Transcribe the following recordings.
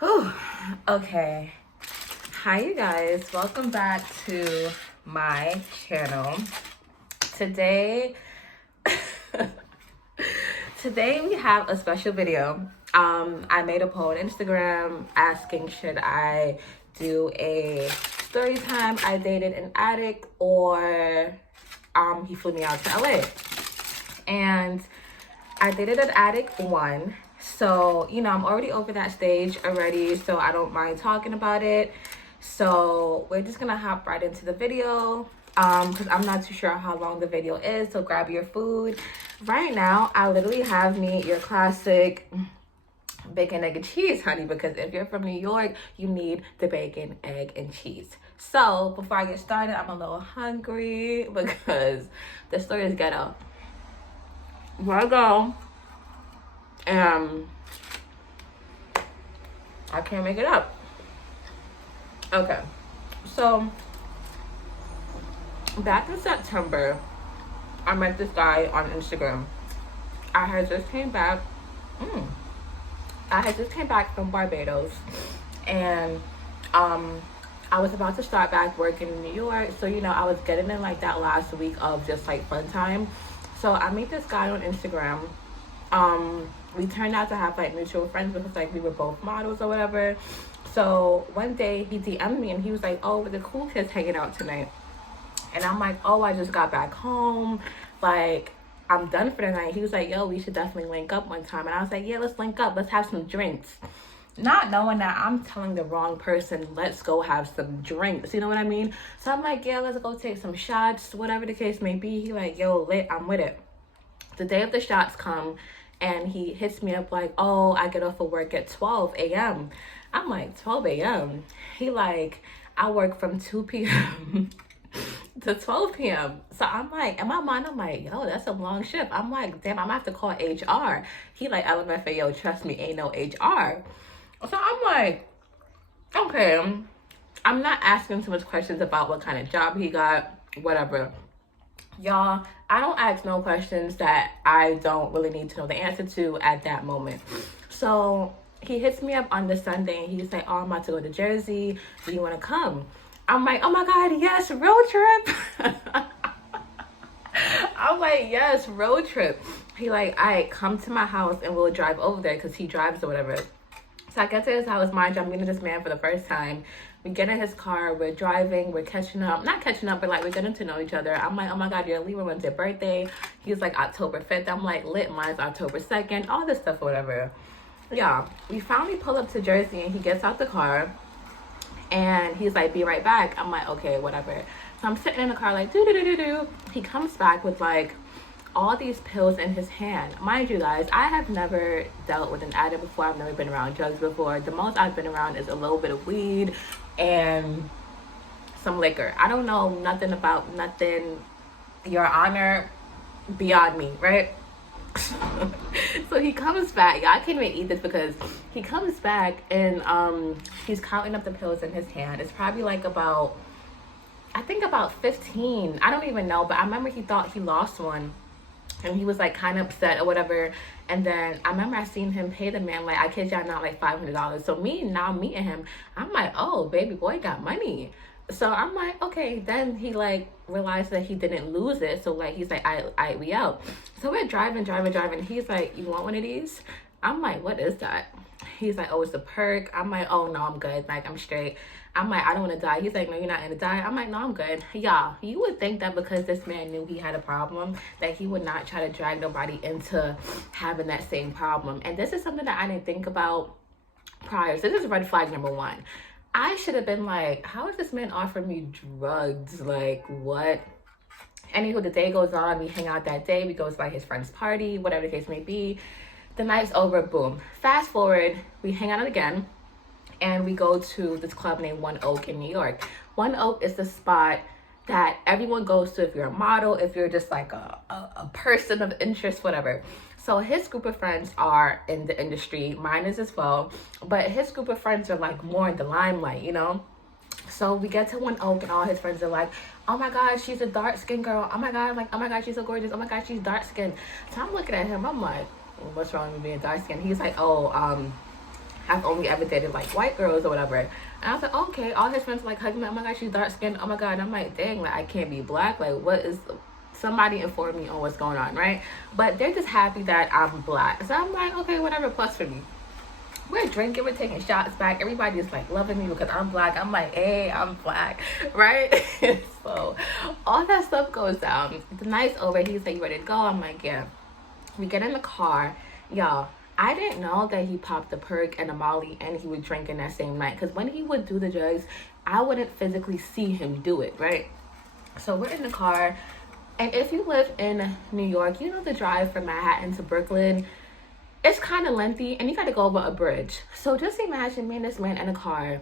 Whew. Okay. Hi, you guys. Welcome back to my channel. Today, today we have a special video. I made a poll on Instagram asking should I do a story time I dated an addict or he flew me out to LA. And I dated an addict one. So, I'm already over that stage already, so I don't mind talking about it. So we're just gonna hop right into the video because I'm not too sure how long the video is, so grab your food. Right now, I literally have me your classic bacon, egg, and cheese, honey, because if you're from New York, you need the bacon, egg, and cheese. So before I get started, I'm a little hungry because the story is ghetto. Here I go. I can't make it up. Okay, so back in September, I met this guy on Instagram. I had just came back. I had just came back from Barbados, and I was about to start back working in New York. So I was getting in like that last week of just like fun time. So I meet this guy on Instagram. We turned out to have like mutual friends because like we were both models or whatever. So one day he DM'd me and he was like, "Oh, the cool kids hanging out tonight." And I'm like, "Oh, I just got back home. Like, I'm done for the night." He was like, "Yo, we should definitely link up one time." And I was like, "Yeah, let's link up. Let's have some drinks." Not knowing that I'm telling the wrong person, let's go have some drinks. You know what I mean? So I'm like, "Yeah, let's go take some shots," whatever the case may be. He like, "Yo, lit, I'm with it." The day of the shots come and he hits me up like, "Oh, I get off of work at 12 a.m. I'm like, 12 a.m.? He like, "I work from 2 p.m. to 12 p.m. So I'm like, in my mind, I'm like, yo, that's a long shift. I'm like, damn, I'm gonna have to call HR. He like, LMFA, yo, trust me, ain't no HR. So I'm like, okay, I'm not asking too much questions about what kind of job he got, whatever. Y'all, I don't ask no questions that I don't really need to know the answer to at that moment. So he hits me up on the Sunday and he's like, "Oh, I'm about to go to Jersey. Do you want to come?" I'm like, "Oh my God, yes, road trip." I'm like, "Yes, road trip." He like, "All right, come to my house and we'll drive over there," because he drives or whatever. So I get to his house, mind you, I'm meeting this man for the first time. We get in his car, we're driving, we're catching up. Not catching up, but like we're getting to know each other. I'm like, "Oh my God, you're leaving, when's your birthday?" He's like, October 5th. I'm like, lit, mine's October 2nd, all this stuff or whatever. Yeah, we finally pull up to Jersey and he gets out the car and he's like, "Be right back." I'm like, okay, whatever. So I'm sitting in the car like, do. He comes back with like all these pills in his hand. Mind you guys, I have never dealt with an addict before. I've never been around drugs before. The most I've been around is a little bit of weed and some liquor. I don't know nothing about nothing, Your Honor, beyond me, right? So he comes back. Yeah, I can't even eat this because he comes back and he's counting up the pills in his hand. It's probably like about, I think about 15. I don't even know, but I remember he thought he lost one and he was like kind of upset or whatever. And then I remember I seen him pay the man, like, I kid y'all not, like $500. So me now meeting him, I'm like, oh, baby boy got money. So I'm like, okay. Then he like realized that he didn't lose it. So like he's like, we out. So we're driving. He's like, "You want one of these?" I'm like, "What is that?" He's like, "Oh, it's a perk." I'm like, "Oh no, I'm good. Like, I'm straight." I'm like, "I don't want to die." He's like, "No, you're not gonna die." I'm like, "No, I'm good." Y'all, you would think that because this man knew he had a problem, that he would not try to drag nobody into having that same problem. And this is something that I didn't think about prior. So this is red flag number one. I should have been like, how is this man offering me drugs? Like, what? Anywho, the day goes on. We hang out that day. We go to like his friend's party, whatever the case may be. The night's over. Boom. Fast forward. We hang out again. And we go to this club named One Oak in New York. One Oak is the spot that everyone goes to if you're a model, if you're just like a person of interest, whatever. So his group of friends are in the industry. Mine is as well. But his group of friends are like more in the limelight, So we get to One Oak and all his friends are like, "Oh my God, she's a dark-skinned girl. Oh my God," like, "Oh my God, she's so gorgeous. Oh my God, she's dark-skinned." So I'm looking at him. I'm like, what's wrong with being dark-skinned? He's like, "Oh, I've only ever dated like white girls or whatever. And I was like, okay. All his friends were like hugging me. Oh my god, she's dark skinned. Oh my god. And I'm like, dang, like I can't be black. Like, what is? Somebody inform me on what's going on, right? But they're just happy that I'm black. So I'm like, okay, whatever. Plus for me. We're drinking, we're taking shots back. Everybody is like loving me because I'm black. I'm like, hey, I'm black, right? So all that stuff goes down. The night's over. He's like, you ready to go? I'm like, yeah. We get in the car, y'all. I didn't know that he popped a perk and a molly and he was drinking that same night. Because when he would do the drugs, I wouldn't physically see him do it, right? So we're in the car. And if you live in New York, you know the drive from Manhattan to Brooklyn, it's kind of lengthy and you got to go over a bridge. So just imagine me and this man in a car.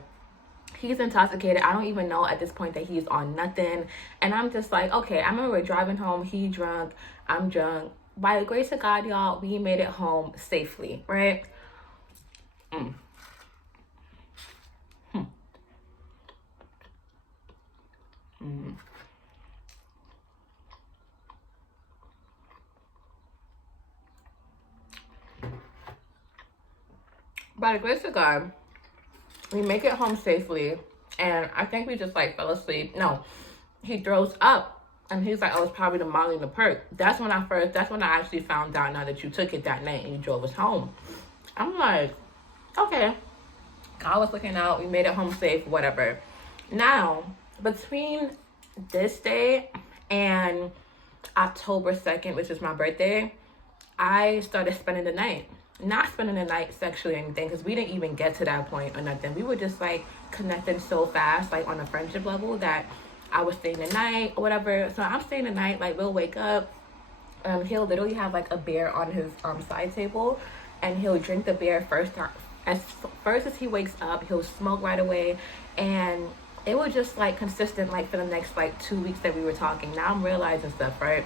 He's intoxicated. I don't even know at this point that he's on nothing. And I'm just like, okay, I remember we're driving home. He drunk. I'm drunk. By the grace of God, y'all, we made it home safely, right? By the grace of God, we make it home safely. And I think we just like fell asleep. No, he throws up. And he's like, oh, it's probably the molly and the perk. That's when I actually found out now that you took it that night and you drove us home. I'm like, okay. God was looking out. We made it home safe, whatever. Now, between this day and October 2nd, which is my birthday, I started spending the night. Not spending the night sexually or anything, because we didn't even get to that point or nothing. We were just like connecting so fast, like on a friendship level, that I was staying the night or whatever. So I'm staying the night, like we'll wake up. He'll literally have like a beer on his side table, and he'll drink the beer first as he wakes up. He'll smoke right away, and it was just like consistent, like for the next like 2 weeks that we were talking. Now I'm realizing stuff, right?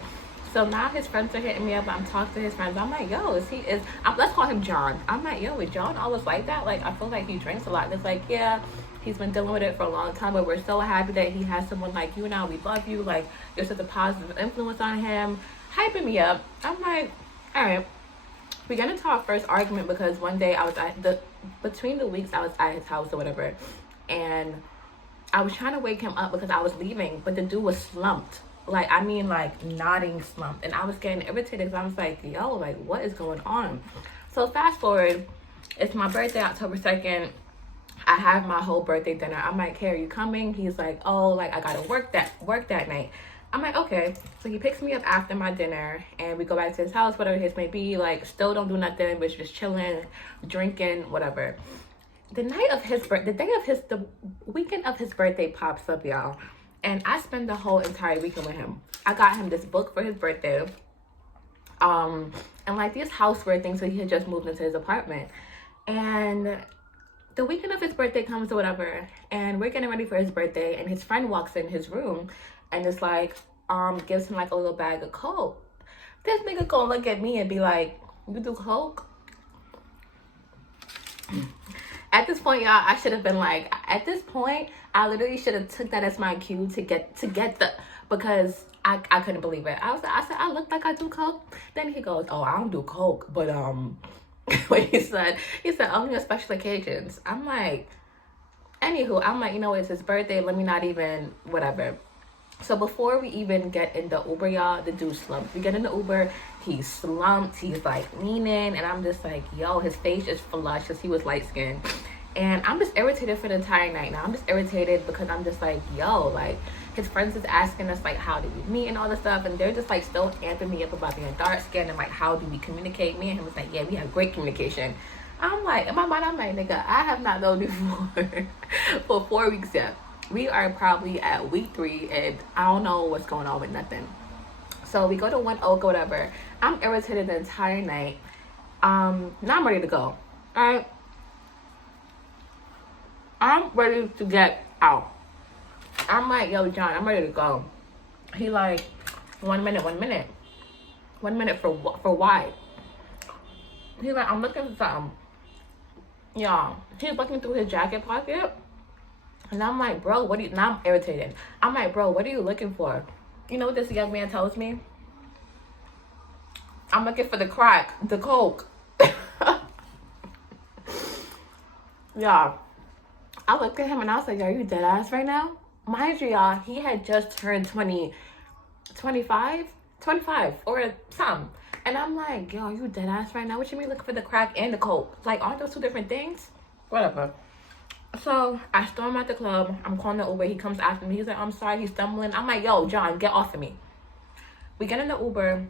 So now his friends are hitting me up. I'm talking to his friends. I'm like, yo, let's call him John. I'm like, yo, is John always like that? Like, I feel like he drinks a lot. And it's like, yeah, he's been dealing with it for a long time, but we're so happy that he has someone like you now. We love you. Like, you're such a positive influence on him. Hyping me up. I'm like, all right. We got into our first argument because one day between the weeks I was at his house or whatever, and I was trying to wake him up because I was leaving, but the dude was slumped. Like, I mean, like, nodding slumped. And I was getting irritated because I was like, yo, like, what is going on? So fast forward, it's my birthday, October 2nd. I have my whole birthday dinner. I'm like, hey, are you coming? He's like, oh, like, I gotta work that night. I'm like, okay. So he picks me up after my dinner, and we go back to his house, whatever his may be. Like, still don't do nothing, but just chilling, drinking, whatever. The weekend of his birthday pops up, y'all. And I spend the whole entire weekend with him. I got him this book for his birthday. And like these houseware things, so he had just moved into his apartment. And the weekend of his birthday comes or whatever, and we're getting ready for his birthday, and his friend walks in his room and it's like, gives him like a little bag of coke. This nigga gonna look at me and be like, you do coke? At this point, y'all, I should have been like, at this point, I literally should have took that as my cue to get because I couldn't believe it. I said, I look like I do coke. Then he goes, oh, I don't do coke, but what he said only on special occasions. I'm like, anywho, I'm like, you know, it's his birthday. Let me not even, whatever. So before we even get in the Uber, y'all, the dude slumped. We get in the Uber, he's slumped, he's like leaning, and I'm just like, yo, his face is flushed because he was light skinned. And I'm just irritated for the entire night now. I'm just irritated because I'm just like, yo, like, his friends is asking us, like, how did we meet and all this stuff, and they're just, like, still amping me up about being dark skinned and, like, how do we communicate? Me and him was like, yeah, we have great communication. I'm like, in my mind, I'm like, nigga, I have not known you for 4 weeks yet. We are probably at week 3, and I don't know what's going on with nothing. So we go to One Oak or whatever. I'm irritated the entire night. Now I'm ready to go. All right. I'm ready to get out. I'm like, yo, John, I'm ready to go. He like, 1 minute. 1 minute for why? He's like, I'm looking for something. Y'all, he's looking through his jacket pocket. And I'm like, bro, now I'm irritated. I'm like, bro, what are you looking for? You know what this young man tells me? I'm looking for the crack, the coke. Y'all, I looked at him and I was like, are you dead ass right now? Mind you, y'all, he had just turned 25 or something. And I'm like, yo, you dead ass right now? What you mean looking for the crack and the coke? Like, aren't those two different things? Whatever. So I storm out the club. I'm calling the Uber. He comes after me. He's like, I'm sorry. He's stumbling. I'm like, yo, John, get off of me. We get in the Uber.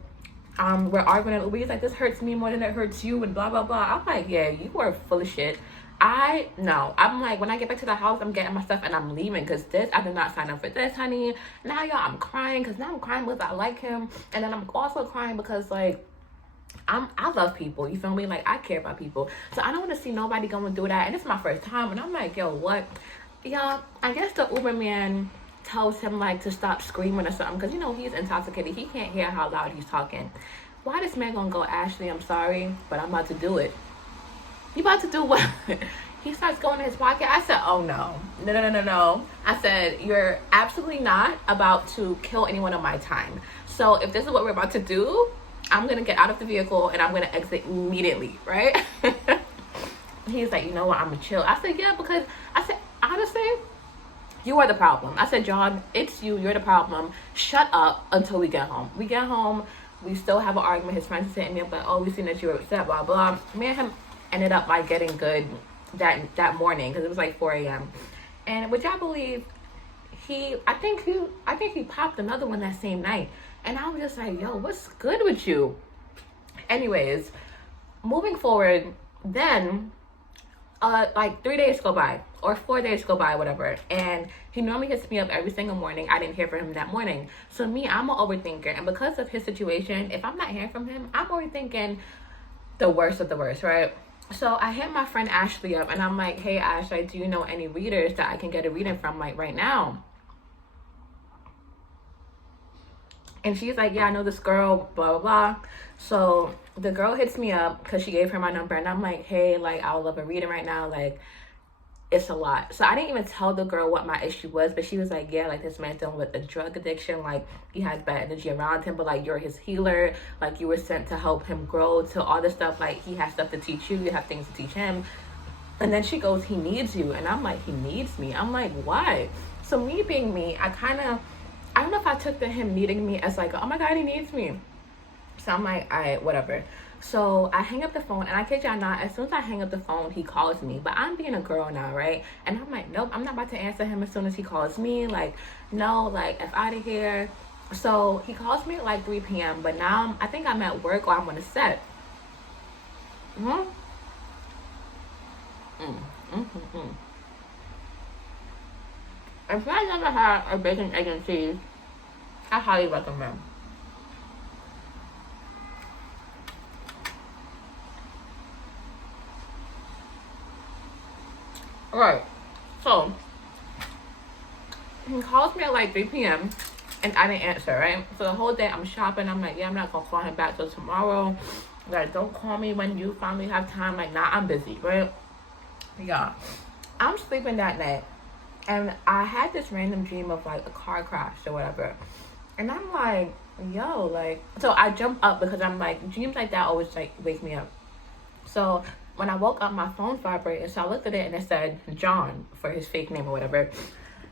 We're arguing in the Uber. He's like, this hurts me more than it hurts you and blah, blah, blah. I'm like, yeah, you are full of shit. I'm like, when I get back to the house, I'm getting my stuff and I'm leaving because I did not sign up for this, honey. Now, y'all, I'm crying because now I'm crying because I like him. And then I'm also crying because, like, I love people, you feel me? Like, I care about people. So I don't want to see nobody going through that. And it's my first time. And I'm like, yo, what? Y'all, I guess the Uber man tells him, like, to stop screaming or something. Because, you know, he's intoxicated. He can't hear how loud he's talking. Why this man gonna go, Ashley, I'm sorry, but I'm about to do it. You about to do what? He starts going in his pocket. I said, oh, no. No. I said, you're absolutely not about to kill anyone on my time. So if this is what we're about to do, I'm going to get out of the vehicle and I'm going to exit immediately, right? He's like, you know what? I'm going to chill. I said, yeah, because I said, honestly, you are the problem. I said, John, it's you. You're the problem. Shut up until we get home. We get home. We still have an argument. His friends are sitting me up like, oh, we seen that you were upset, blah, blah. Me and him ended up like getting good that morning because it was like 4 a.m. And would y'all believe I think he popped another one that same night. And I was just like, yo, what's good with you? Anyways, moving forward, then like 3 days go by or 4 days go by, whatever. And he normally hits me up every single morning. I didn't hear from him that morning. So me, I'm an overthinker. And because of his situation, if I'm not hearing from him, I'm overthinking the worst of the worst, right? So I hit my friend Ashley up and I'm like, hey, Ash, like, do you know any readers that I can get a reading from, like, right now? And she's like, yeah, I know this girl, blah, blah, blah. So the girl hits me up because she gave her my number. And I'm like, hey, like, I would love a reading right now. Like, it's a lot. So I didn't even tell the girl what my issue was. But she was like, yeah, like, this man's dealing with a drug addiction. Like, he has bad energy around him. But, like, you're his healer. Like, you were sent to help him grow, to all this stuff. Like, he has stuff to teach you. You have things to teach him. And then she goes, he needs you. And I'm like, he needs me? I'm like, why? So me being me, I don't know if I took to him needing me as like, oh my God, he needs me. So I'm like, all right, whatever. So I hang up the phone, and I kid y'all not, as soon as I hang up the phone, he calls me. But I'm being a girl now, right? And I'm like, nope, I'm not about to answer him as soon as he calls me. Like, no, like, F out of here. So he calls me at like 3 p.m. But now I think I'm at work or I'm on a set. If you guys never had a baking agency, I highly recommend. Alright, so he calls me at like 3 p.m. and I didn't answer, right? So the whole day I'm shopping. I'm like, yeah, I'm not gonna call him back till tomorrow. Like, don't call me when you finally have time. Like, nah, I'm busy, right? Yeah. I'm sleeping that night. And I had this random dream of like a car crash or whatever. And I'm like, yo, like, so I jump up because I'm like, dreams like that always like wake me up. So when I woke up, my phone vibrated. So I looked at it and it said John for his fake name or whatever.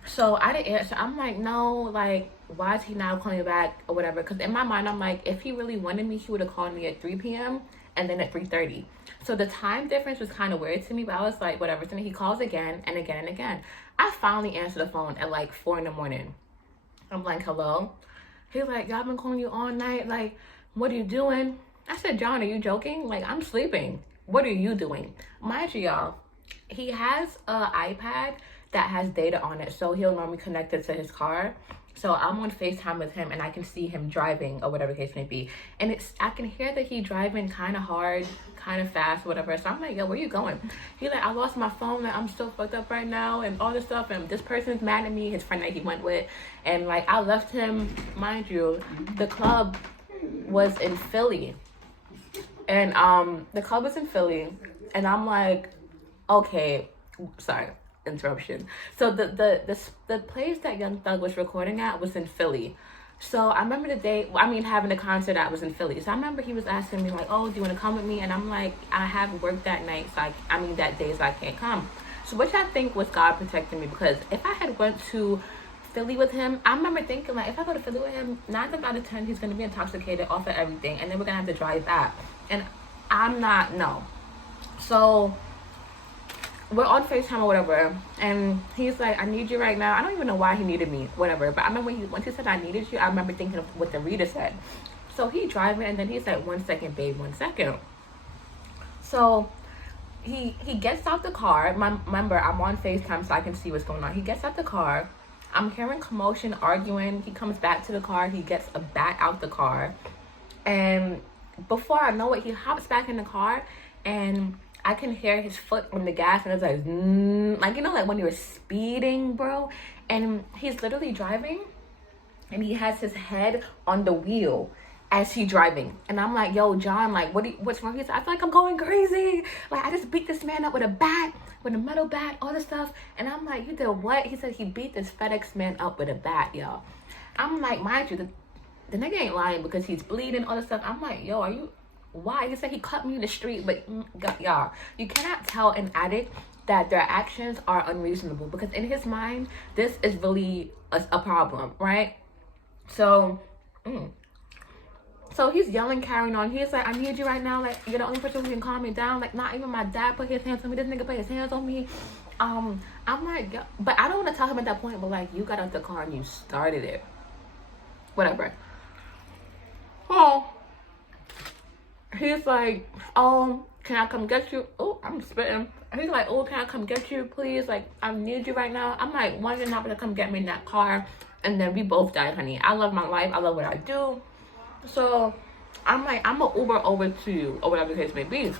So I didn't answer. I'm like, no, like, why is he now calling me back or whatever? Because in my mind, I'm like, if he really wanted me, he would have called me at 3 p.m. and then at 3:30. So the time difference was kind of weird to me, but I was like, whatever. So then he calls again and again and again. I finally answered the phone at like 4 in the morning. I'm like, hello? He's like, y'all been calling you all night. Like, what are you doing? I said, John, are you joking? Like, I'm sleeping. What are you doing? Mind you, y'all, he has an iPad that has data on it. So he'll normally connect it to his car. So I'm on FaceTime with him and I can see him driving or whatever case may be. And I can hear that he driving kind of hard, kind of fast, whatever. So I'm like, yo, where you going? He's like, I lost my phone. Like, I'm so fucked up right now and all this stuff. And this person's mad at me, his friend that he went with. And like, I left him, mind you, the club was in Philly. And the club was in Philly. And I'm like, okay, sorry. Interruption. So the place that Young Thug was recording at was in Philly. So I remember the day, having a concert that was in Philly. So I remember he was asking me like, oh, do you want to come with me? And I'm like, I have work that night, so that day, so I can't come. So which I think was God protecting me, because if I had went to Philly with him, I remember thinking like, if I go to Philly with him, 9 times out of 10, he's going to be intoxicated off of everything. And then we're going to have to drive back. And I'm not, no. So we're on FaceTime or whatever, and he's like, I need you right now. I don't even know why he needed me, whatever. But I remember once he said I needed you, I remember thinking of what the reader said. So he driving, and then he's like, 1 second, babe, 1 second. So he gets out the car. Remember, I'm on FaceTime so I can see what's going on. He gets out the car. I'm hearing commotion, arguing. He comes back to the car. He gets a bat out the car. And before I know it, he hops back in the car, and I can hear his foot on the gas, and it's like, like, you know, like when you're speeding, bro. And he's literally driving, and he has his head on the wheel as he's driving. And I'm like, yo, John, like, what's wrong? He's like, I feel like I'm going crazy. Like, I just beat this man up with a bat, with a metal bat, all this stuff. And I'm like, you did what? He said he beat this FedEx man up with a bat, y'all. I'm like, mind you, the nigga ain't lying, because he's bleeding, all this stuff. I'm like, yo, are you... Why? He said he cut me in the street, but y'all, you cannot tell an addict that their actions are unreasonable, because in his mind, this is really a problem, right? So, so he's yelling, carrying on. He's like, I need you right now. Like, you're the only person who can calm me down. Like, not even my dad put his hands on me. This nigga put his hands on me. I'm like, yeah. But I don't want to tell him at that point, but like, you got out the car and you started it. Whatever. Well, he's like, oh, can I come get you? Oh, I'm spitting. He's like, oh, can I come get you, please? Like, I need you right now. I'm like, why are you not gonna come get me in that car? And then we both died, honey. I love my life. I love what I do. So I'm like, I'm gonna Uber over to you, or whatever the case may be.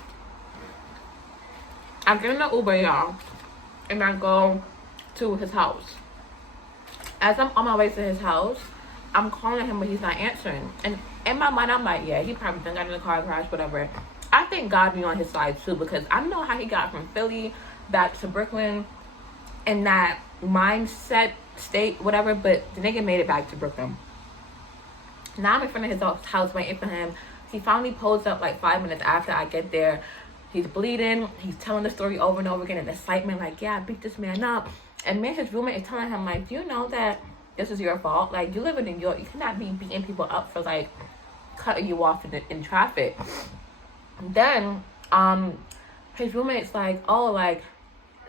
I get in the Uber, y'all, and I go to his house. As I'm on my way to his house, I'm calling him, but he's not answering. And in my mind, I'm like, yeah, he probably done got in the car crash, whatever. I think God be on his side too, because I don't know how he got from Philly back to Brooklyn in that mindset state, whatever, but the nigga made it back to Brooklyn. Now I'm in front of his house waiting for him. He finally pulls up like 5 minutes after I get there. He's bleeding. He's telling the story over and over again in excitement, like, yeah, I beat this man up. And me and his roommate is telling him, like, do you know that this is your fault? Like, you live in New York. You cannot be beating people up for, like, cutting you off in traffic. Then, his roommate's like, oh, like,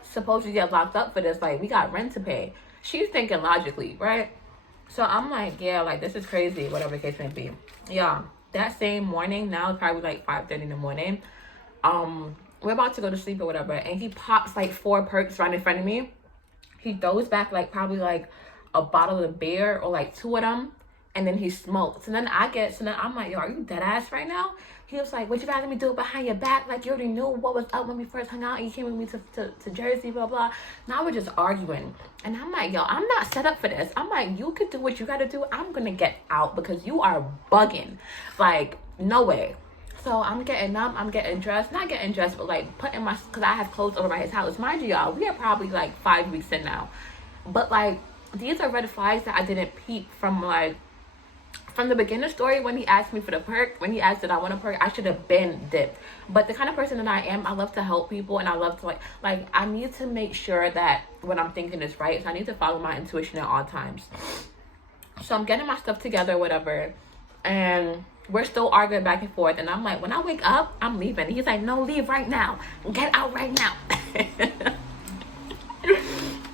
suppose you get locked up for this. Like, we got rent to pay. She's thinking logically, right? So I'm like, yeah, like, this is crazy, whatever the case may be. Yeah, that same morning, now it's probably like 5:30 in the morning. We're about to go to sleep or whatever, and he pops like 4 perks right in front of me. He throws back like probably like a bottle of beer or like 2 of them, and then he smokes. And then I'm like, yo, are you dead ass right now? He was like, would you rather me do it behind your back? Like, you already knew what was up when we first hung out, and you came with me to Jersey, blah, blah. Now we're just arguing. And I'm like, yo, I'm not set up for this. I'm like, you could do what you gotta do. I'm gonna get out because you are bugging. Like, no way. So I'm getting up, I'm getting dressed. Not getting dressed, but like putting because I have clothes over by his house. Mind you, y'all, we are probably like 5 weeks in now. But like, these are red flags that I didn't peep from the beginning story. When he asked me for the perk, when he asked that I want a perk, I should have been dipped. But the kind of person that I am, I love to help people, and I love to like I need to make sure that what I'm thinking is right. So I need to follow my intuition at all times. So I'm getting my stuff together, whatever, and we're still arguing back and forth. And I'm like, when I wake up, I'm leaving. And he's like, no, leave right now. Get out right now.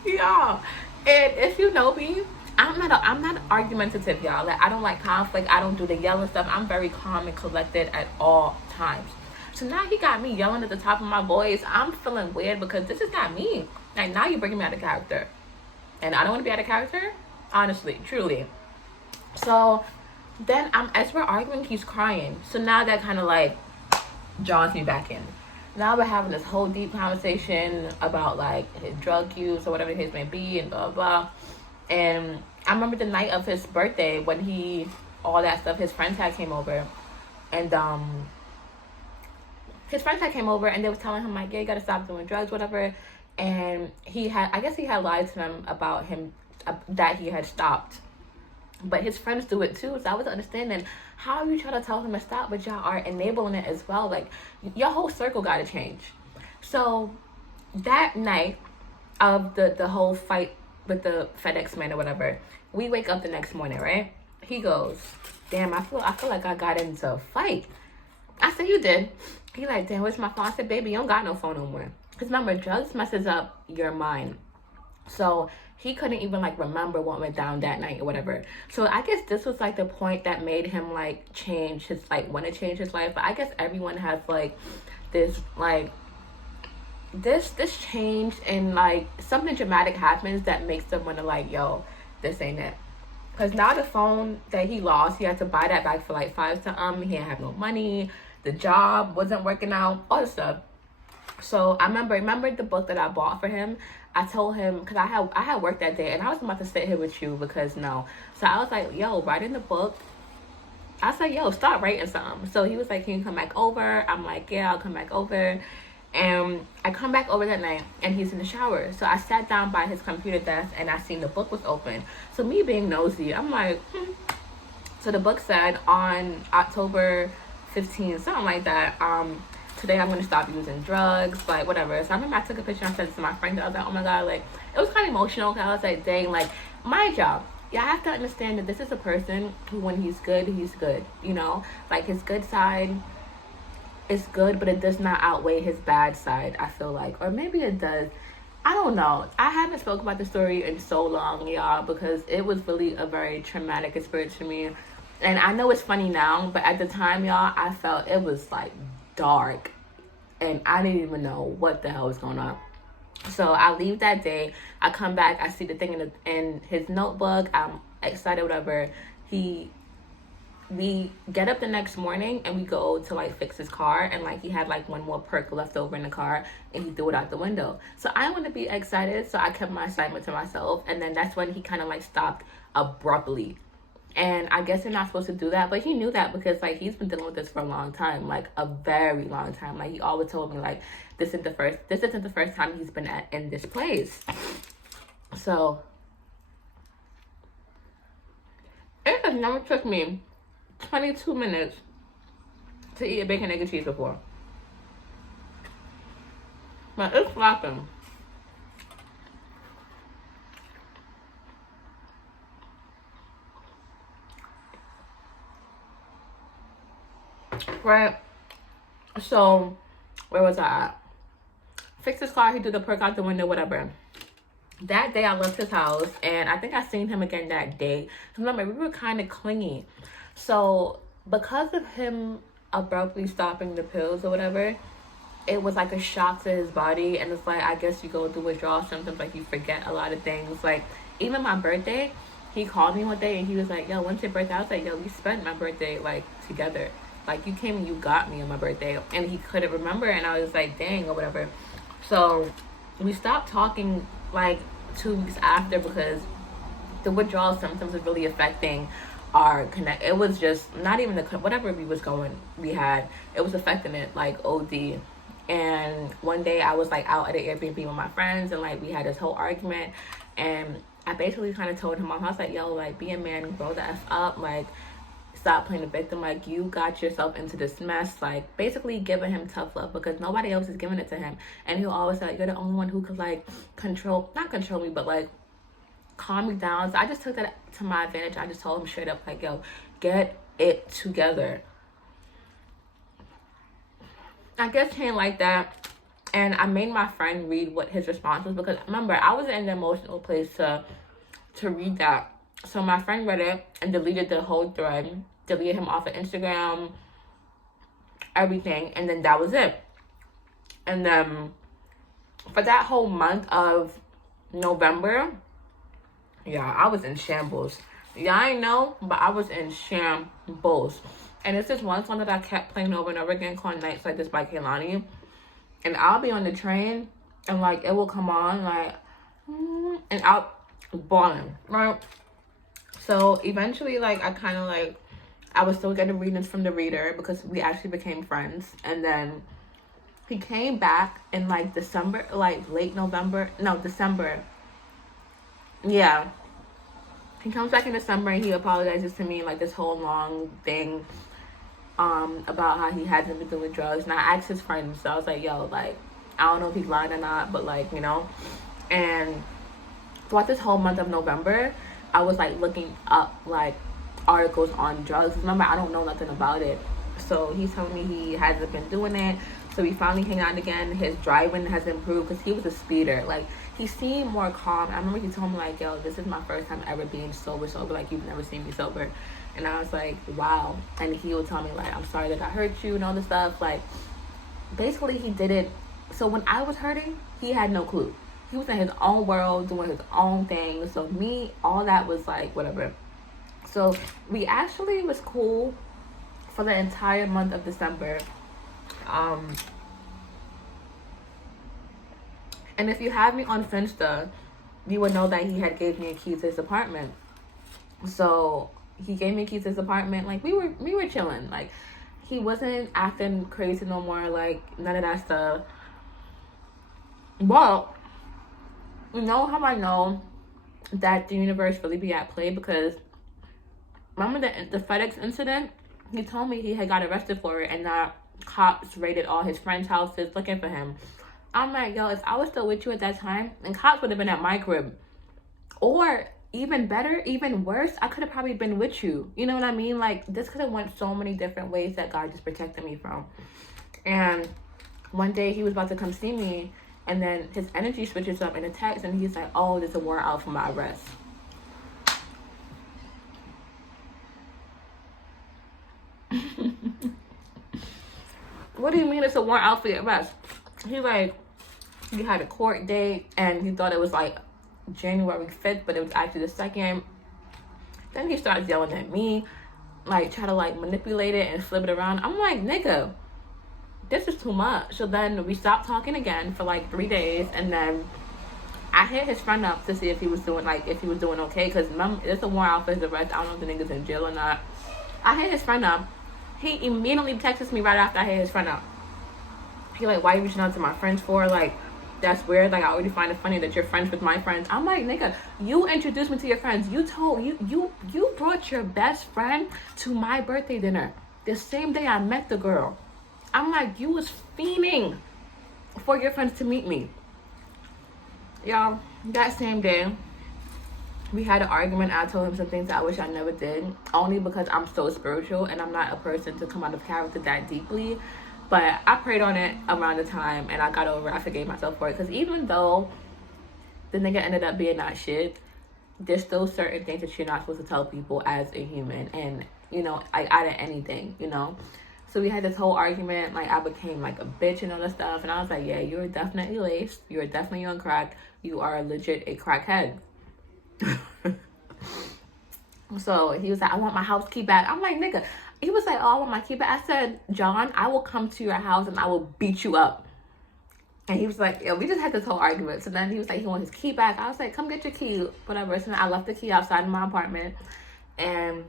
Yeah. And if you know me, I'm not argumentative, y'all. Like, I don't like conflict. I don't do the yelling stuff. I'm very calm and collected at all times. So now he got me yelling at the top of my voice. I'm feeling weird because this is not me. Like, now you're bringing me out of character. And I don't want to be out of character. Honestly, truly. So then as we're arguing, he's crying. So now that kind of like draws me back in. Now we're having this whole deep conversation about like his drug use or whatever the case may be, and blah, blah. And I remember the night of his birthday when all that stuff, his friends had came over. And his friends had came over and they was telling him like, yeah, you gotta stop doing drugs, whatever. And I guess he had lied to them about him, that he had stopped. but his friends do it too. So I was understanding how you try to tell him to stop, but y'all are enabling it as well. Like, your whole circle got to change. So that night of the whole fight with the FedEx man or whatever, we wake up the next morning, right? He goes, damn, I feel like I got into a fight. I said, you did. He like, damn, where's my phone? I said, baby, you don't got no phone no more. Because remember, drugs messes up your mind. So he couldn't even like remember what went down that night or whatever. So I guess this was like the point that made him like change his, like, want to change his life. But I guess everyone has like this like this change, and like something dramatic happens that makes them want to like, yo, this ain't it. Because now the phone that he lost, he had to buy that back for like 5 something. He didn't have no money. The job wasn't working out, all this stuff. So I remember the book that I bought for him. I told him, because I had work that day, and I was about to sit here with you because no. So I was like, yo, write in the book. I said, yo, start writing something. So he was like, can you come back over? I'm like, yeah, I'll come back over. And I come back over that night, and he's in the shower. So I sat down by his computer desk, and I seen the book was open. So me being nosy, I'm like, So the book said on October 15th, something like that, today I'm going to stop using drugs, like, whatever. So I remember I took a picture and I sent it to my friend. I was like, oh my God, like, it was kind of emotional, because I was like, dang, like, my job. Yeah, I have to understand that this is a person who, when he's good, you know? Like, his good side is good, but it does not outweigh his bad side, I feel like. Or maybe it does. I don't know. I haven't spoken about the story in so long, y'all, because it was really a very traumatic experience for me. And I know it's funny now, but at the time, y'all, I felt it was, like, dark. And I didn't even know what the hell was going on. So I leave that day. I come back. I see the thing in his notebook. I'm excited, whatever. We get up the next morning and we go to like fix his car, and like he had like one more perk left over in the car, and he threw it out the window. So I want to be excited, so I kept my excitement to myself. And then that's when he kind of like stopped abruptly. And I guess you're not supposed to do that, but he knew that, because like he's been dealing with this for a long time, like a very long time. Like he always told me like this isn't the first time he's been in this place. So it has never took me 22 minutes to eat a bacon, egg, and cheese before. But it's slapping. Right. So, where was I at? Fixed his car, he threw the perk out the window, whatever. That day I left his house, and I think I seen him again that day. Remember, we were kind of clingy. So, because of him abruptly stopping the pills or whatever, it was like a shock to his body. And it's like, I guess you go through withdrawal symptoms, like you forget a lot of things. Like, even my birthday, he called me one day and he was like, yo, when's your birthday? I was like, yo, we spent my birthday like together. Like, you came and you got me on my birthday. And he couldn't remember, and I was like, dang, or whatever. So we stopped talking like 2 weeks after, because the withdrawal symptoms was really affecting our connect. It was just not even whatever we had, it was affecting it like OD. And one day I was like out at an Airbnb with my friends, and like we had this whole argument, and I basically kind of told him, I was like, yo, like, be a man, grow the F up, like, stop playing the victim, like, you got yourself into this mess, like, basically giving him tough love, because nobody else is giving it to him. And he'll always say, like, you're the only one who could like not control me, but like calm me down. So I just took that to my advantage. I just told him straight up, like, yo, get it together. I guess he didn't like that, and I made my friend read what his response was, because remember, I was in the emotional place to read that. So my friend read it and deleted the whole thread, deleted him off of Instagram, everything, and then that was it. And then for that whole month of November, yeah, I was in shambles. Yeah, I know, but I was in shambles. And it's this one song that I kept playing over and over again called Nights Like This by Kehlani. And I'll be on the train, and like it will come on, like, and I'll bawling, right? So eventually, like, I was still getting readings from the reader, because we actually became friends. And then he came back in like December, like late November, no, December. Yeah. He comes back in December and he apologizes to me, like this whole long thing about how he hasn't been doing drugs. And I asked his friends, so I was like, yo, like, I don't know if he's lying or not, but like, you know. And throughout this whole month of November, I was like looking up like articles on drugs. Remember, I don't know nothing about it. So he's telling me he hasn't been doing it. So we finally hang out again. His driving has improved because he was a speeder. Like, he seemed more calm. I remember he told me like, yo, this is my first time ever being sober. Like, you've never seen me sober. And I was like, wow. And he would tell me like, I'm sorry that I hurt you and all this stuff. Like, basically he did it. So when I was hurting, he had no clue. He was in his own world, doing his own thing. So me, all that was like, whatever. So we actually was cool for the entire month of December. And if you have me on Finsta, you would know that he had gave me a key to his apartment. So he gave me a key to his apartment. Like, we were chilling. Like, he wasn't acting crazy no more. Like, none of that stuff. Well, you know how I know that the universe really be at play? Because remember the FedEx incident? He told me he had got arrested for it and that cops raided all his friends' houses looking for him. I'm like, yo, if I was still with you at that time, and cops would have been at my crib. Or even better, even worse, I could have probably been with you. You know what I mean? Like, this could have went so many different ways that God just protected me from. And one day he was about to come see me, and then his energy switches up in a text, and he's like, oh, there's a warrant out for my arrest. What do you mean it's a warrant out for your arrest? He's like, he had a court date, and he thought it was like January 5th, but it was actually the 2nd. Then he starts yelling at me, like, try to like manipulate it and flip it around. I'm like, nigga, this is too much. So then we stopped talking again for like 3 days, and then I hit his friend up to see if he was doing okay, because there's a warrant out for his arrest. I don't know if the nigga's in jail or not. I hit his friend up. He immediately texts me right after I hit his friend up. He like, why are you reaching out to my friends for? Like, that's weird. Like, I already find it funny that you're friends with my friends. I'm like, nigga, you introduced me to your friends. You brought your best friend to my birthday dinner the same day I met the girl. I'm like, you was fiending for your friends to meet me. Y'all, that same day, we had an argument. I told him some things that I wish I never did, only because I'm so spiritual and I'm not a person to come out of character that deeply. But I prayed on it around the time, and I got over it. I forgave myself for it. Because even though the nigga ended up being that shit, there's still certain things that you're not supposed to tell people as a human. And, you know, like, out of anything, you know. So we had this whole argument. Like, I became like a bitch and all that stuff. And I was like, yeah, you're definitely laced. You're definitely on crack. You are legit a crackhead. So he was like, I want my house key back. I'm like, nigga. He was like, oh, I want my key back. I said, John, I will come to your house and I will beat you up. And he was like, yeah, we just had this whole argument. So then he was like, he wants his key back. I was like, come get your key, whatever. So then I left the key outside of my apartment. And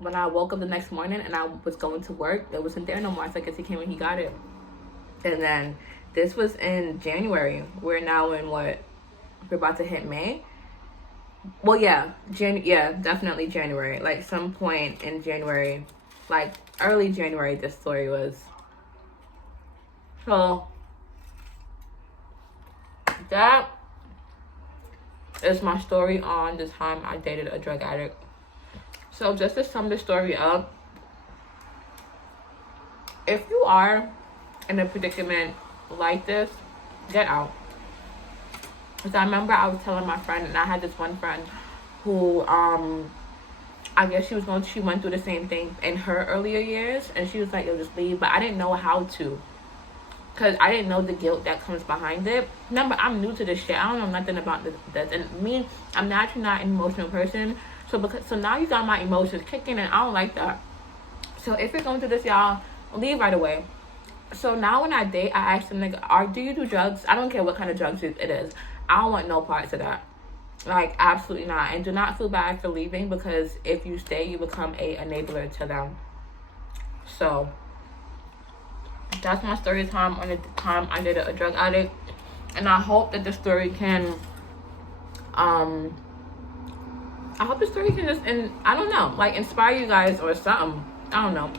when I woke up the next morning and I was going to work, it wasn't there no more. So I guess he came and he got it. And then this was in January. We're now in what? We're about to hit May. Well, yeah, definitely January. Like, some point in January, like early January, this story was. So that is my story on the time I dated a drug addict. So just to sum the story up, if you are in a predicament like this, get out. Because I remember I was telling my friend, and I had this one friend who, I guess she went through the same thing in her earlier years, and she was like, yo, just leave. But I didn't know how to, because I didn't know the guilt that comes behind it. Remember, I'm new to this shit. I don't know nothing about this. And me, I'm naturally not an emotional person. So now you got my emotions kicking, and I don't like that. So if you're going through this, y'all, leave right away. So now when I date, I ask them, like, do you do drugs? I don't care what kind of drugs it is. I don't want no parts of that. Like, absolutely not. And do not feel bad for leaving, because if you stay, you become a enabler to them. So that's my story time on the time I dated a drug addict. And I hope that the story can, I I hope the story can just, and I don't know, like inspire you guys or something. I don't know.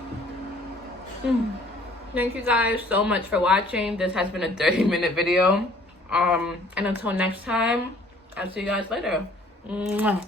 Thank you guys so much for watching. This has been a 30-minute video. And until next time, I'll see you guys later. Mwah.